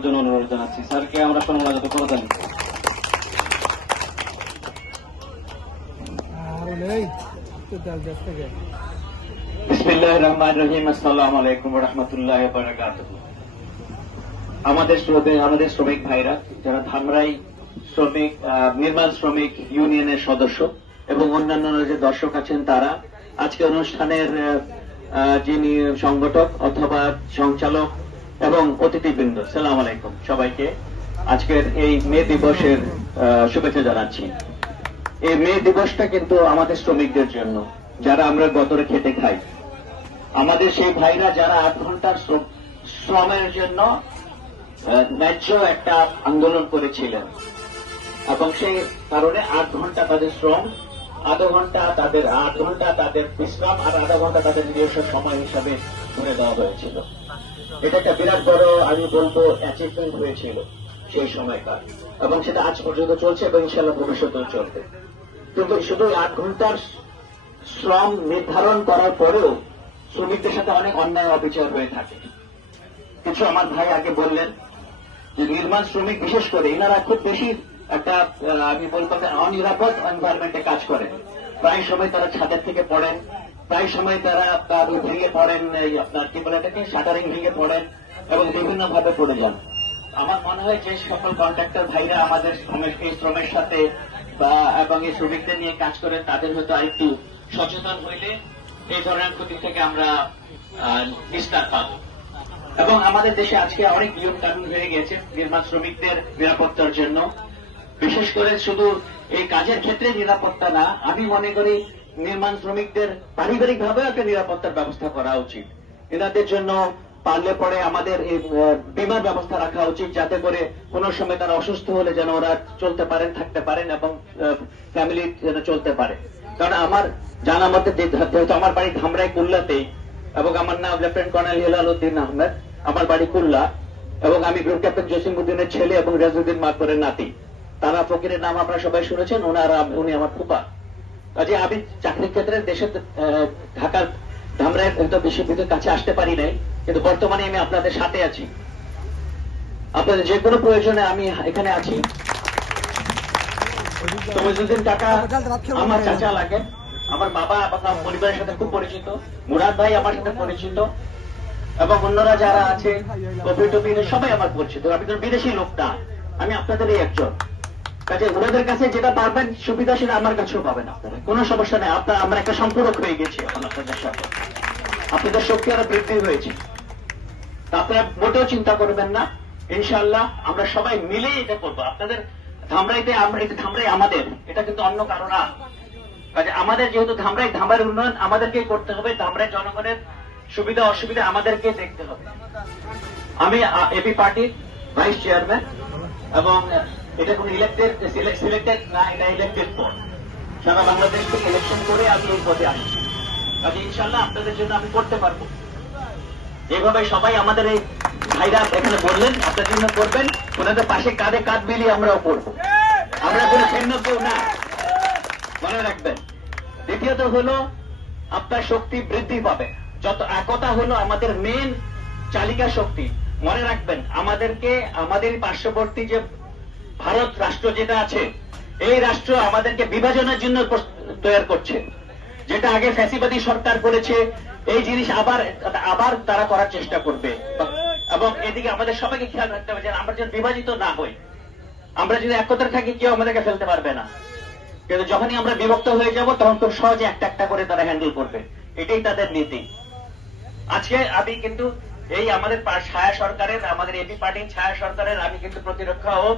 করার জন্য অনুরোধ জানাচ্ছি। স্যারকে আমরা সম্মানিত করে বারাকাতুহু আমাদের আমাদের শ্রমিক ভাইরা, যারা ধামরাই শ্রমিক নির্মাণ শ্রমিক ইউনিয়নের সদস্য এবং অন্যান্য যে দর্শক আছেন তারা, আজকে অনুষ্ঠানের যিনি সংগঠক অথবা সঞ্চালক এবং অতিথিবৃন্দ, সালাম আলাইকুম সবাইকে। আজকের এই মে দিবসের শুভেচ্ছা জানাচ্ছি। এই মে দিবসটা কিন্তু আমাদের শ্রমিকদের জন্য, যারা আমরা গতরে খেটে খাই। আমাদের সেই ভাইরা যারা আট ঘণ্টার শ্রমের জন্য ন্যায্য একটা আন্দোলন করেছিলেন। এবং সেই কারণে আট ঘণ্টা তাদের শ্রম আধা ঘণ্টা তাদের আট ঘণ্টা তাদের বিশ্রাম আর আধা ঘণ্টা তাদের নিজস্ব সময় হিসাবে ধরে দেওয়া হয়েছিল। এটা একটা বিরাট বড়, আমি বলব অ্যাচিভমেন্ট হয়েছিল সেই সময়কার। এবং সেটা আজ পর্যন্ত চলছে এবং ইনশাল্লাহ ভবিষ্যতেও চলবে। কিন্তু শুধু আট ঘণ্টার শ্রম নির্ধারণ করার পরেও শ্রমিকদের সাথে অনেক অন্যায় অবিচার হয়ে থাকে। কিছু আমার ভাই আগে বললেন যে নির্মাণ শ্রমিক বিশেষ করে, এনারা খুব বেশি একটা আমি বলব যে অনিরাপদ এনভায়রনমেন্টে কাজ করেন। প্রায় সময় তারা ছাদের থেকে পড়েন, প্রায় সময় তারা ভেঙে পড়েন, এই আপনার কি বলে এটাকে? শাটারিং ভেঙে পড়েন এবং বিভিন্ন ভাবে পড়ে যান। আমার মনে হয় যে সকল কন্ট্রাক্টর ভাইরা আমাদের এই শ্রমের সাথে বা, এবং এই শ্রমিকদের নিয়ে কাজ করে তাদের হয়তো আরেকটু সচেতন হইলে এই ধরনের ক্ষতি থেকে আমরা নিস্তার পাবো। এবং আমাদের দেশে আজকে অনেক নিয়ম কানুন হয়ে গেছে নির্মাণ শ্রমিকদের নিরাপত্তার জন্য। বিশেষ করে শুধু এই কাজের ক্ষেত্রে নিরাপত্তা না, আমি মনে করি নির্মাণ শ্রমিকদের পারিবারিক ভাবেও একটা নিরাপত্তার ব্যবস্থা করা উচিত। এনাদের জন্য পারলে পরে আমাদের এই বীমার ব্যবস্থা রাখা উচিত, যাতে করে কোনো সময় তারা অসুস্থ হলে যেন ওরা চলতে পারেন, থাকতে পারেন এবং ফ্যামিলি যেন চলতে পারে। কারণ আমার জানা মতে যেহেতু আমার বাড়ি ধামরাই কুল্লাতেই এবং আমার নাম লেফটেন্যান্ট কর্নেল হিলাল উদ্দিন আহমেদ, আমার বাড়ি কুল্লা, এবং আমি গ্রুপ ক্যাপ্টেন জসিম উদ্দিনের ছেলে এবং রাজউদ্দিন মাকবরের নাতি। তারা ফকিরের নাম আপনারা সবাই শুনেছেন ওনারা উনি আমার ফুপা কাজে আমি চাকরির ক্ষেত্রে আহ, ঢাকার ধামরায় হয়তো বিশ্ববিদ্যালয়ের কাছে আসতে পারি নাই কিন্তু বর্তমানে আমি আপনাদের সাথে আছি। আপনাদের যে কোনো প্রয়োজনে আমি এখানে আছি। তমিজুদ্দিন কাকা আমার চাচা লাগে। আমার বাবা আমার পরিবারের সাথে খুব পরিচিত মুরাদ ভাই আমার সাথে পরিচিত এবং অন্যরা যারা আছে কপি টপি সবাই আমার পরিচিত। আমি তো বিদেশি লোক না আমি আপনাদেরই একজন। কাজে ওনাদের কাছে যেটা পারবেন, সুবিধা সেটা আমার কাছেও পাবেন আপনারা। কোনো সমস্যা নেই, আপনার, আমরা একটা সম্পূরক হয়ে গেছি এখন আপনাদের সাথে। আপনাদের শক্তি আরও বৃদ্ধি হয়েছে। আপনারা মোটেও চিন্তা করবেন না। ইনশাআল্লাহ আমরা সবাই মিলেই এটা করব। আপনাদের ধামরাইতে, আমরা এটা ধামরাই আমাদের। এটা কিন্তু অন্য কারও না। কাজে আমাদের যেহেতু ধামরাই ধামরাই উন্নয়ন আমাদেরকেই করতে হবে। ধামরাই জনগণের সুবিধা, অসুবিধা আমাদেরকে দেখতে হবে। আমি এপি পার্টির ভাইস চেয়ারম্যান এবং এটা কোন ইলেক্টেড সিলেক্টেড না, এটা ইলেক্টেড পদ সারা বাংলাদেশ থেকে ইলেকশন করে আমি এই পদে আসছি। কাজে ইনশাল্লাহ আপনাদের জন্য আমি করতে পারব। এইভাবে সবাই আমাদের এই ভাইরা এখানে বললেন, আপনার জন্য করবেন। ওনাদের পাশে কাঁধে কাঁধ মিলিয়ে আমরাও করব। আমরা কোনো ভিন্ন কেউ না। মনে রাখবেন, দ্বিতীয়ত হলো আপনার শক্তি বৃদ্ধি পাবে। যত একতা হলো আমাদের মেন চালিকা শক্তি। মনে রাখবেন, আমাদেরকে, আমাদের পার্শ্ববর্তী যে ভারত রাষ্ট্র যেটা আছে, এই রাষ্ট্র আমাদেরকে বিভাজনের জন্য তৈরি করছে। যেটা আগে ফ্যাসিবাদী সরকার করেছে এই জিনিস আবার আবার তারা করার চেষ্টা করবে। এবং এদিকে আমাদের সবাইকে খেয়াল রাখতে হবে যে আমরা যেন বিভাজিত না হই। আমরা যদি একতার থাকি, কেউ আমাদেরকে ফেলতে পারবে না। কিন্তু যখনই আমরা বিভক্ত হয়ে যাব, তখন খুব সহজে একটা একটা করে তারা হ্যান্ডেল করবে। এটাই তাদের নীতি। আজকে আমি কিন্তু এই আমাদের ছায়া সরকারের, আমাদের এপি পার্টির ছায়া সরকারের, আমি কিন্তু প্রতিরক্ষা ও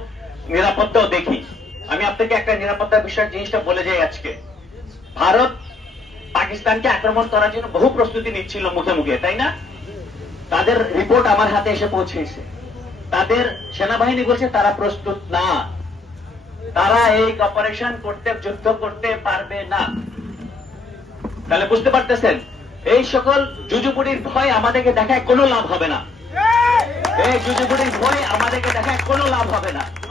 নিরাপত্তাও দেখি। আমি আপনাকে একটা নিরাপত্তা বিষয়ক জিনিসটা বলে যাই আজকে। ভারত পাকিস্তানকে আক্রমণ করার জন্য বহু প্রস্তুতি নিচ্ছিল মুখে মুখে, তাই না? তাদের রিপোর্ট আমার হাতে এসে পৌঁছেছে। তাদের সেনাবাহিনী বলছে, তারা প্রস্তুত না। তারা এই অপারেশন করতে, যুদ্ধ করতে পারবে না। তাহলে বুঝতে পারতেছেন? এই সকল জুজুপুরির ভয় আমাদেরকে দেখায় কোনো লাভ হবে না। এই জুজুপুরির ভয় আমাদেরকে দেখায় কোনো লাভ হবে না।